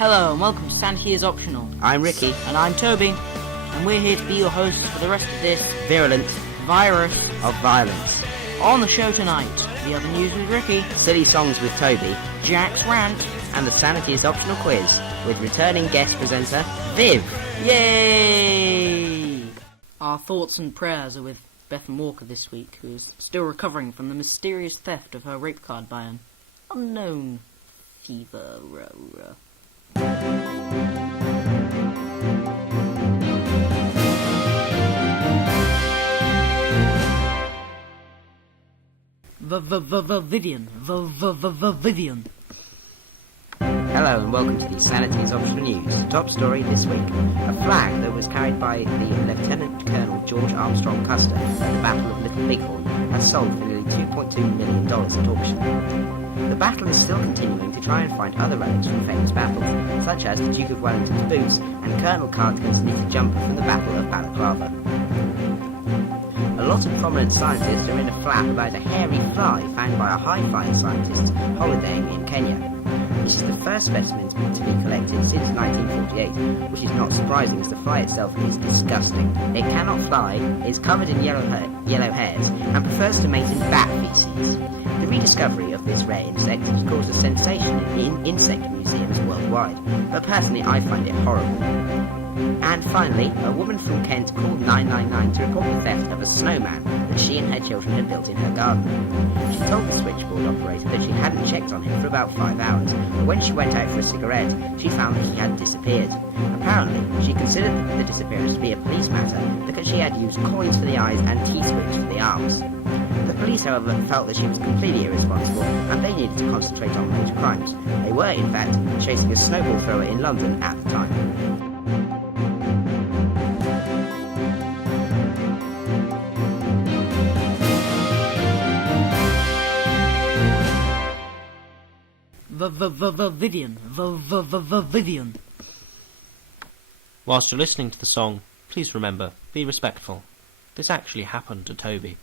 Hello and welcome to Sanity is Optional. I'm Ricky. And I'm Toby. And we're here to be your hosts for the rest of this virulent virus of violence. On the show tonight, we have the news with Ricky, silly songs with Toby, Jack's rant, and the Sanity is Optional quiz with returning guest presenter Viv. Yay! Our thoughts and prayers are with Bethan Walker this week, who is still recovering from the mysterious theft of her rape card by an unknown fever. Vivian. Hello and welcome to the Sanity is Optional News. Top story this week. A flag that was carried by the Lieutenant Colonel George Armstrong Custer at the Battle of Little Bighorn has sold for nearly $2.2 million at auction. The battle is still continuing to try and find other relics from famous battles, such as the Duke of Wellington's boots and Colonel Cardigan's knitted jumper from the Battle of Balaclava. A lot of prominent scientists are in a flat about a hairy fly found by a high-flying scientist holidaying in Kenya. This is the first specimen to be collected since 1948, which is not surprising as the fly itself is disgusting. It cannot fly, is covered in yellow hairs, and prefers to mate in bat feces. The rediscovery of this rare insect has caused a sensation in insect museums worldwide, but personally I find it horrible. And finally, a woman from Kent called 999 to report the theft of a snowman that she and her children had built in her garden. She told the switchboard operator that she hadn't checked on him for about 5 hours, but when she went out for a cigarette, she found that he had disappeared. Apparently, she considered the disappearance to be a police matter because she had used coins for the eyes and T-switch for the arms. The police, however, felt that she was completely irresponsible and they needed to concentrate on major crimes. They were, in fact, chasing a snowball thrower in London at the time. Vivian. Whilst you're listening to the song, please remember, be respectful. This actually happened to Toby.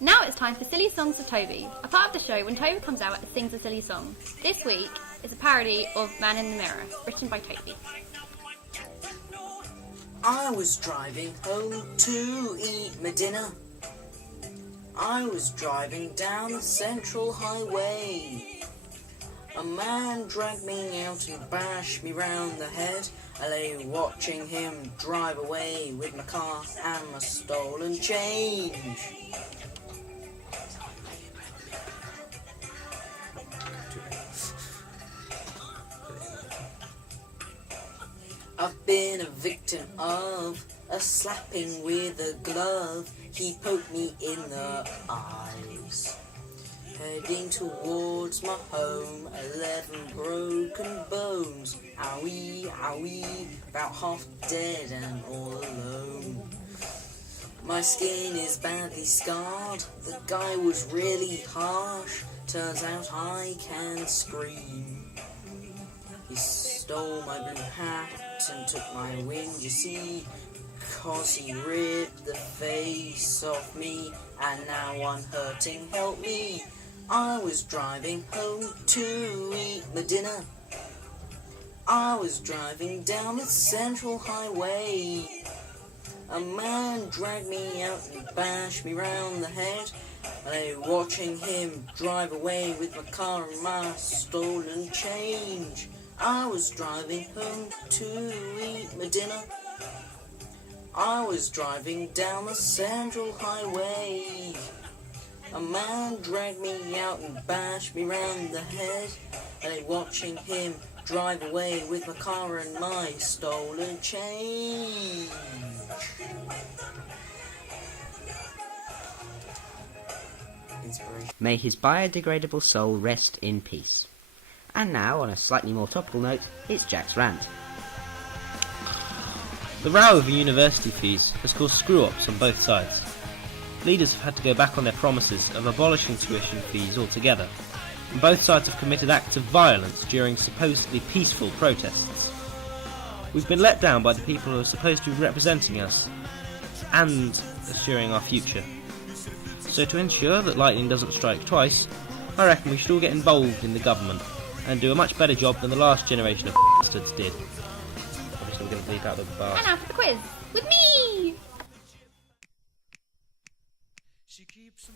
Now it's time for Silly Songs of Toby, a part of the show when Toby comes out and sings a silly song. This week is a parody of Man in the Mirror, written by Toby. I was driving home to eat my dinner. I was driving down the central highway. A man dragged me out and bashed me round the head. I lay watching him drive away with my car and my stolen change. I've been a victim of a slapping with a glove. He poked me in the eyes. Heading towards my home, 11 broken bones. Owie, owie, about half dead and all alone. My skin is badly scarred. The guy was really harsh. Turns out I can scream. He stole my blue hat and took my wind, you see, 'cause he ripped the face off me, and now I'm hurting, help me. I was driving home to eat my dinner. I was driving down the central highway. A man dragged me out and bashed me round the head. I lay watching him drive away with my car and my stolen change. I was driving home to eat my dinner. I was driving down the central highway. A man dragged me out and bashed me round the head. I lay watching him drive away with my car and my stolen change. Inspiration. May his biodegradable soul rest in peace. And now, on a slightly more topical note, it's Jack's rant. The row over university fees has caused screw-ups on both sides. Leaders have had to go back on their promises of abolishing tuition fees altogether, and both sides have committed acts of violence during supposedly peaceful protests. We've been let down by the people who are supposed to be representing us and assuring our future. So to ensure that lightning doesn't strike twice, I reckon we should all get involved in the government and do a much better job than the last generation of bastards did. Obviously we're going to bleep out the bar. And now for the quiz, with me!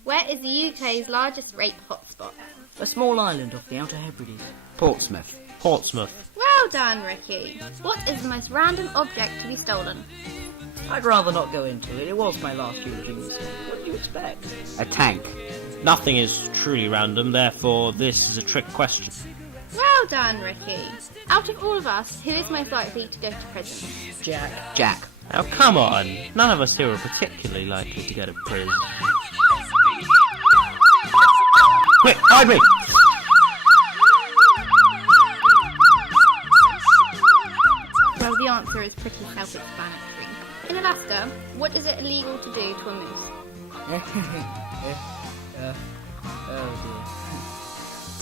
Where is the UK's largest rape hotspot? A small island off the Outer Hebrides. Portsmouth. Portsmouth. Well done, Ricky. What is the most random object to be stolen? I'd rather not go into it. It was my last year of junior school. What do you expect? A tank. Nothing is truly random, therefore this is a trick question. Well done, Ricky. Out of all of us, who is most likely to go to prison? Jack. Jack. Now come on, none of us here are particularly likely to go to prison. Quick, hide me! Well, the answer is pretty self-explanatory. In Alaska, what is it illegal to do to a moose? Oh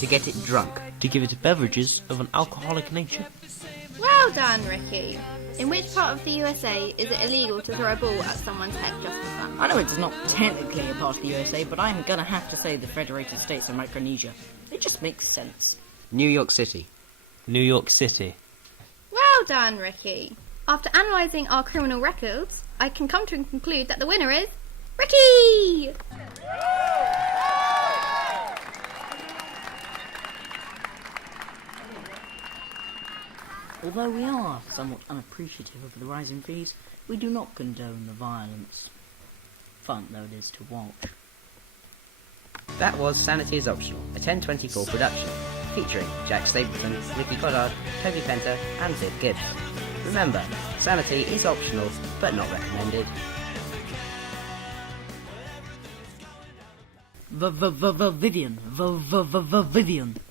To get it drunk. To give it beverages of an alcoholic nature. Well done, Ricky. In which part of the USA is it illegal to throw a ball at someone's head just for fun? dear. I know it's not technically a part of the USA, but I'm gonna have to say the Federated States of Micronesia. It just makes sense. New York City. New York City. Well done, Ricky. After analysing our criminal records, I can come to conclude that the winner is Ricky! Although we are somewhat unappreciative of the rise in fees, we do not condone the violence. Fun though it is to watch. That was Sanity is Optional, a 1024 production, featuring Jack Stapleton, Ricky Goddard, Toby Penter, and Sid Gibbs. Remember, sanity is optional, but not recommended. Vivian.